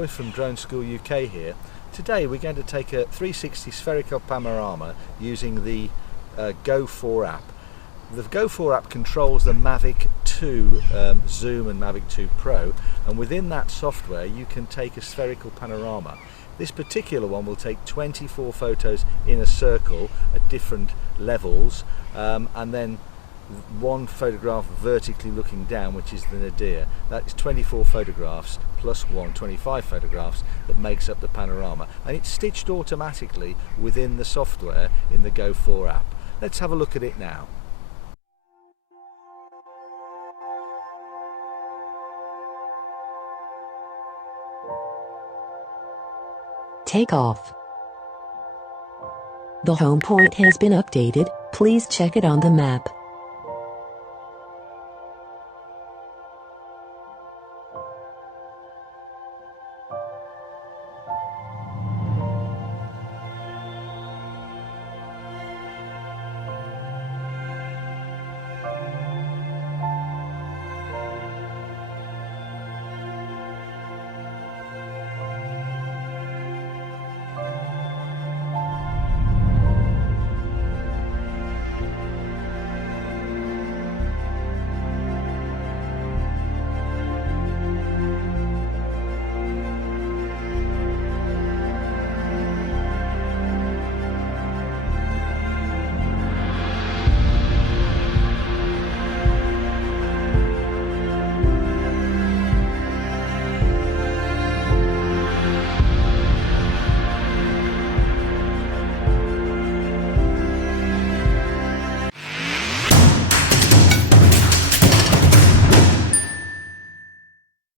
Roy from Drone School UK here. Today we're going to take a 360 spherical panorama using the Go4 app. The Go4 app controls the Mavic 2 Zoom and Mavic 2 Pro, and within that software you can take a spherical panorama. This particular one will take 24 photos in a circle at different levels, and then one photograph vertically looking down, which is the nadir. That is 24 photographs plus 25 photographs that makes up the panorama, and it's stitched automatically within the software in the Go4 app. Let's have a look at it now. Take off. The home point has been updated. Please check it on the map.